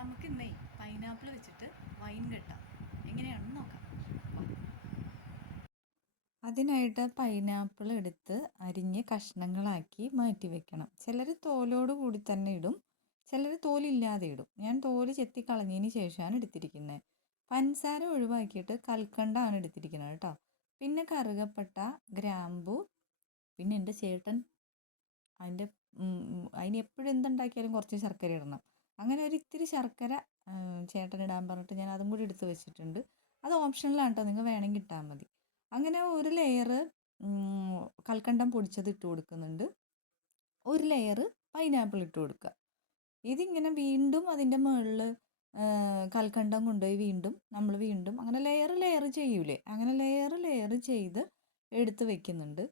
നമുക്കിന്നേ pineapple വെച്ചിട്ട് wine കെട്ടാം. എങ്ങനെയാണെന്ന് നോക്കാം. അതിനായിട്ട് പൈനാപ്പിൾ എടുത്ത് അരിഞ്ഞ് കഷ്ണങ്ങളാക്കി മാറ്റി വെക്കണം. ചിലർ തോലോട് കൂടി തന്നെ ഇടും, ചിലർ തോലില്ലാതെ ഇടും. ഞാൻ തോല് ചെത്തി കളഞ്ഞതിന് ശേഷമാണ് എടുത്തിരിക്കുന്നത്. പഞ്ചസാര ഒഴിവാക്കിയിട്ട് കൽക്കണ്ടാണ് എടുത്തിരിക്കുന്നത് കേട്ടോ. പിന്നെ കറുകപ്പട്ട, ഗ്രാമ്പു, പിന്നെ എൻ്റെ ചേട്ടൻ അതിൻ്റെ അതിന് എപ്പോഴും എന്തുണ്ടാക്കിയാലും കുറച്ച് ശർക്കര ഇടണം. അങ്ങനെ ഒരു ഇത്തിരി ശർക്കര ചേട്ടൻ ഇടാൻ പറഞ്ഞിട്ട് ഞാൻ അതും കൂടി എടുത്ത് വെച്ചിട്ടുണ്ട്. അത് ഓപ്ഷണലാണ് കേട്ടോ, നിങ്ങൾ വേണമെങ്കിൽ ഇട്ടാൽ മതി. അങ്ങനെ ഒരു ലെയർ കൽക്കണ്ടം പൊടിച്ചത് ഇട്ട് കൊടുക്കുന്നുണ്ട്, ഒരു ലെയർ പൈനാപ്പിൾ ഇട്ട് കൊടുക്കുക. ഇതിങ്ങനെ വീണ്ടും അതിൻ്റെ മുകളിൽ കൽക്കണ്ടം കൊണ്ടുപോയി വീണ്ടും അങ്ങനെ ലെയർ ചെയ്യൂലേ, അങ്ങനെ ലെയർ ചെയ്ത് എടുത്ത് വെക്കുന്നുണ്ട്.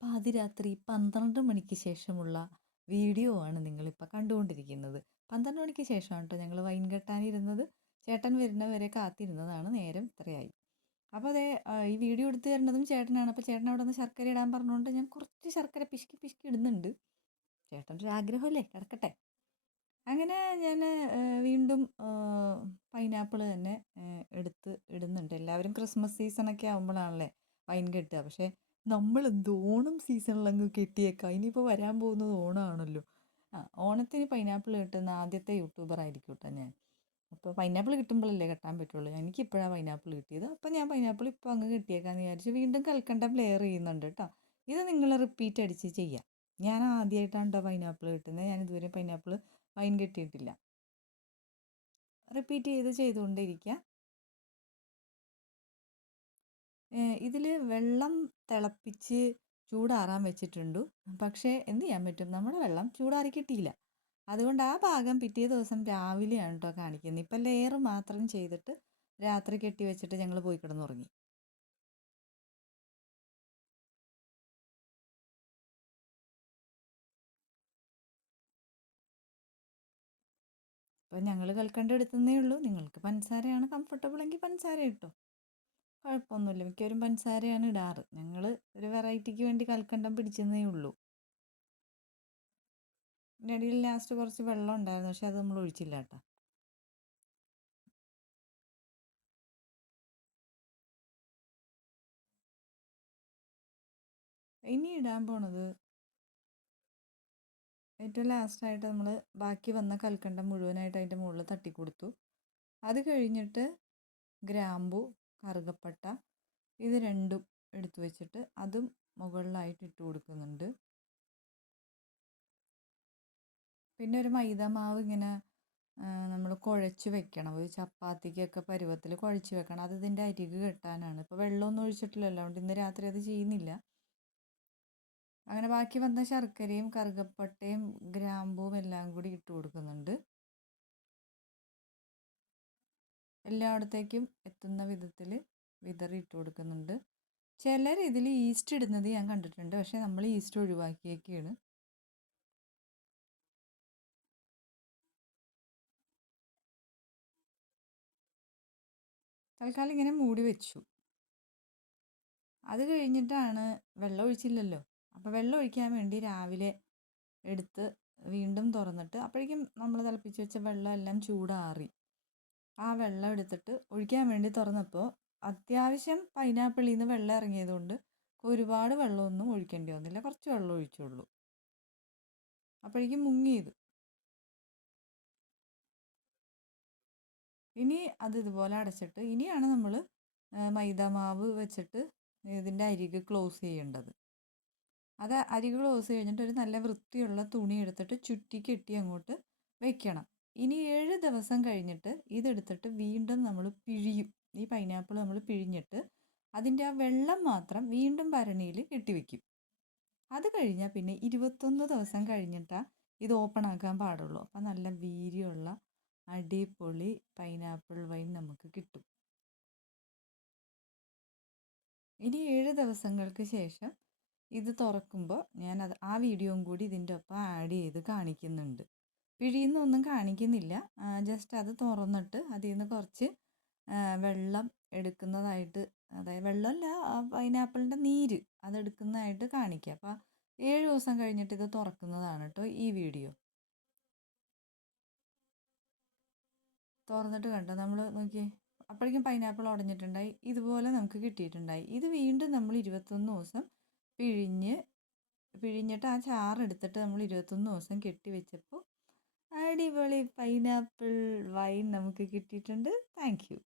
പാതിരാത്രി 12 മണിക്ക് ശേഷമുള്ള വീഡിയോ ആണ് നിങ്ങളിപ്പോൾ കണ്ടുകൊണ്ടിരിക്കുന്നത്. 12 മണിക്ക് ശേഷമാണ് കേട്ടോ ഞങ്ങൾ വൈൻ കെട്ടാനിരുന്നത്. ചേട്ടൻ വരുന്നവരെ കാത്തിരുന്നതാണ്. നേരം ഇത്രയായി. അപ്പോൾ അതേ ഈ വീഡിയോ എടുത്ത് തരുന്നതും ചേട്ടനാണ്. അപ്പോൾ ചേട്ടൻ അവിടെ നിന്ന് ശർക്കര ഇടാൻ പറഞ്ഞുകൊണ്ട് ഞാൻ കുറച്ച് ശർക്കര പിശുക്കി ഇടുന്നുണ്ട്. ചേട്ടൻ്റെ ഒരു ആഗ്രഹമല്ലേ, കിടക്കട്ടെ. അങ്ങനെ ഞാൻ വീണ്ടും പൈനാപ്പിൾ തന്നെ എടുത്ത് ഇടുന്നുണ്ട്. എല്ലാവരും ക്രിസ്മസ് സീസണൊക്കെ ആകുമ്പോഴാണല്ലേ വൈൻ കെട്ടുക. പക്ഷേ നമ്മളെന്ത് ഓണം സീസണിലങ്ങ് കെട്ടിയേക്കാം. ഇനിയിപ്പോൾ വരാൻ പോകുന്നത് ഓണമാണല്ലോ. ഓണത്തിന് പൈനാപ്പിൾ കിട്ടുന്ന ആദ്യത്തെ യൂട്യൂബർ ആയിരിക്കും കേട്ടോ ഞാൻ. അപ്പോൾ പൈനാപ്പിൾ കിട്ടുമ്പോഴല്ലേ കെട്ടാൻ പറ്റുള്ളൂ. എനിക്കിപ്പോഴാണ് പൈനാപ്പിൾ കിട്ടിയത്. അപ്പോൾ ഞാൻ പൈനാപ്പിൾ ഇപ്പോൾ അങ്ങ് കിട്ടിയേക്കാന്ന് വിചാരിച്ച് വീണ്ടും കൽക്കണ്ടം ലെയർ ചെയ്യുന്നുണ്ട് കേട്ടോ. ഇത് നിങ്ങൾ റിപ്പീറ്റ് അടിച്ച് ചെയ്യാം. ഞാൻ ആദ്യമായിട്ടാണ് കേട്ടോ പൈനാപ്പിൾ കിട്ടുന്നത്. ഞാൻ ഇതുവരെ പൈനാപ്പിൾ വൈൻ കെട്ടിയിട്ടില്ല. റിപ്പീറ്റ് ചെയ്തുകൊണ്ടിരിക്കുക. ഇതിൽ വെള്ളം തിളപ്പിച്ച് ചൂടാറാൻ വെച്ചിട്ടുണ്ട്. പക്ഷേ എന്ത് ചെയ്യാൻ പറ്റും, നമ്മുടെ വെള്ളം ചൂടാറി കിട്ടിയില്ല. അതുകൊണ്ട് ആ ഭാഗം പിറ്റേ ദിവസം രാവിലെയാണ് കേട്ടോ കാണിക്കുന്നത്. ഇപ്പം ലെയർ മാത്രം ചെയ്തിട്ട് രാത്രി കെട്ടി വെച്ചിട്ട് ഞങ്ങൾ പോയി കിടന്നുറങ്ങി. അപ്പം ഞങ്ങൾ കൽക്കണ്ടം എടുത്തതേ ഉള്ളൂ. നിങ്ങൾക്ക് പഞ്ചസാരയാണ് കംഫർട്ടബിൾ എങ്കിൽ പഞ്ചസാര ഇട്ടോ, കുഴപ്പമൊന്നുമില്ല. മിക്കവരും പഞ്ചസാരയാണ് ഇടാറ്. ഞങ്ങൾ ഒരു വെറൈറ്റിക്ക് വേണ്ടി കൽക്കണ്ടം പിടിച്ചെന്നേ ഉള്ളൂ. ഇതിൻ്റെ ഇടയിൽ ലാസ്റ്റ് കുറച്ച് വെള്ളം ഉണ്ടായിരുന്നു, പക്ഷെ അത് നമ്മൾ ഒഴിച്ചില്ല കേട്ടോ. ഇനി ഇടാൻ പോണത് ഏറ്റവും ലാസ്റ്റായിട്ട് നമ്മൾ ബാക്കി വന്ന കൽക്കണ്ടം മുഴുവനായിട്ട് അതിൻ്റെ മുകളിൽ തട്ടിക്കൊടുത്തു. അത് കഴിഞ്ഞിട്ട് ഗ്രാമ്പു, കറുകപ്പട്ട ഇത് രണ്ടും എടുത്തു വെച്ചിട്ട് അതും മുകളിലായിട്ട് ഇട്ട് കൊടുക്കുന്നുണ്ട്. പിന്നെ ഒരു മൈദ മാവ് ഇങ്ങനെ നമ്മൾ കുഴച്ച് വെക്കണം. ഒരു ചപ്പാത്തിക്കൊക്കെ പരുവത്തിൽ കുഴച്ച് വെക്കണം. അത് ഇതിൻ്റെ അരികു കെട്ടാനാണ്. ഇപ്പോൾ വെള്ളമൊന്നും ഒഴിച്ചിട്ടില്ലല്ലോ, അതുകൊണ്ട് ഇന്ന് രാത്രി അത് ചെയ്യുന്നില്ല. അങ്ങനെ ബാക്കി വന്ന ശർക്കരയും കറുകപ്പട്ടയും ഗ്രാമ്പൂവും എല്ലാം കൂടി ഇട്ട് കൊടുക്കുന്നുണ്ട്. എല്ലായിടത്തേക്കും എത്തുന്ന വിധത്തിൽ വിതറി ഇട്ട് കൊടുക്കുന്നുണ്ട്. ചിലർ ഇതിൽ ഈസ്റ്റ് ഇടുന്നത് ഞാൻ കണ്ടിട്ടുണ്ട്, പക്ഷേ നമ്മൾ ഈസ്റ്റ് ഒഴിവാക്കിയൊക്കെയാണ്. തൽക്കാലം ഇങ്ങനെ മൂടി വെച്ചു. അത് കഴിഞ്ഞിട്ടാണ്, വെള്ളം ഒഴിച്ചില്ലല്ലോ, അപ്പോൾ വെള്ളം ഒഴിക്കാൻ വേണ്ടി രാവിലെ എടുത്ത് വീണ്ടും തുറന്നിട്ട് അപ്പോഴേക്കും നമ്മൾ തിളപ്പിച്ച് വെച്ച വെള്ളം എല്ലാം ചൂടാറി. ആ വെള്ളം എടുത്തിട്ട് ഒഴിക്കാൻ വേണ്ടി തുറന്നപ്പോൾ അത്യാവശ്യം പൈനാപ്പിളിൽ നിന്ന് വെള്ളം ഇറങ്ങിയതുകൊണ്ട് ഒരുപാട് വെള്ളമൊന്നും ഒഴിക്കേണ്ടി വന്നില്ല, കുറച്ച് വെള്ളം ഒഴിച്ചുള്ളൂ. അപ്പോഴേക്കും മുങ്ങിയത്. ഇനി അത് ഇതുപോലെ അടച്ചിട്ട് ഇനിയാണ് നമ്മൾ മൈദാമാവ് വെച്ചിട്ട് ഇതിൻ്റെ അരികു ക്ലോസ് ചെയ്യേണ്ടത്. അത് അരികു ക്ലോസ് കഴിഞ്ഞിട്ട് ഒരു നല്ല വൃത്തിയുള്ള തുണി എടുത്തിട്ട് ചുറ്റി കെട്ടി അങ്ങോട്ട് വെക്കണം. ഇനി 7 ദിവസം കഴിഞ്ഞിട്ട് ഇതെടുത്തിട്ട് വീണ്ടും നമ്മൾ പിഴിയും. ഈ പൈനാപ്പിൾ നമ്മൾ പിഴിഞ്ഞിട്ട് അതിൻ്റെ ആ വെള്ളം മാത്രം വീണ്ടും ഭരണിയിൽ കെട്ടിവെക്കും. അത് കഴിഞ്ഞാൽ പിന്നെ 21 ദിവസം കഴിഞ്ഞിട്ടാണ് ഇത് ഓപ്പൺ ആക്കാൻ പാടുള്ളൂ. അപ്പം നല്ല വീര്യമുള്ള അടിപൊളി പൈനാപ്പിൾ വൈൻ നമുക്ക് കിട്ടും. ഇനി 7 ദിവസങ്ങൾക്ക് ശേഷം ഇത് തുറക്കുമ്പോൾ ഞാൻ ആ വീഡിയോയും കൂടി ഇതിൻ്റെ ഒപ്പം ആഡ് ചെയ്ത് കാണിക്കുന്നുണ്ട്. പിഴിയുന്നൊന്നും കാണിക്കുന്നില്ല, ജസ്റ്റ് അത് തുറന്നിട്ട് അതിൽ നിന്ന് കുറച്ച് വെള്ളം എടുക്കുന്നതായിട്ട്, അതായത് വെള്ളമല്ല, പൈനാപ്പിളിൻ്റെ നീര് അതെടുക്കുന്നതായിട്ട് കാണിക്കുക. അപ്പോൾ 7 ദിവസം കഴിഞ്ഞിട്ട് ഇത് തുറക്കുന്നതാണ് കേട്ടോ ഈ വീഡിയോ. തുറന്നിട്ട് കണ്ടോ നമ്മൾ നോക്കിയേ, അപ്പോഴേക്കും പൈനാപ്പിൾ ഉടഞ്ഞിട്ടുണ്ടായി. ഇതുപോലെ നമുക്ക് കിട്ടിയിട്ടുണ്ടായി. ഇത് വീണ്ടും നമ്മൾ 21 ദിവസം പിഴിഞ്ഞിട്ട് ആ ചാറെടുത്തിട്ട് നമ്മൾ 21 ദിവസം കെട്ടി വെച്ചപ്പോൾ അടിപൊളി പൈനാപ്പിൾ വൈൻ നമുക്ക് കിട്ടിയിട്ടുണ്ട്. Thank you.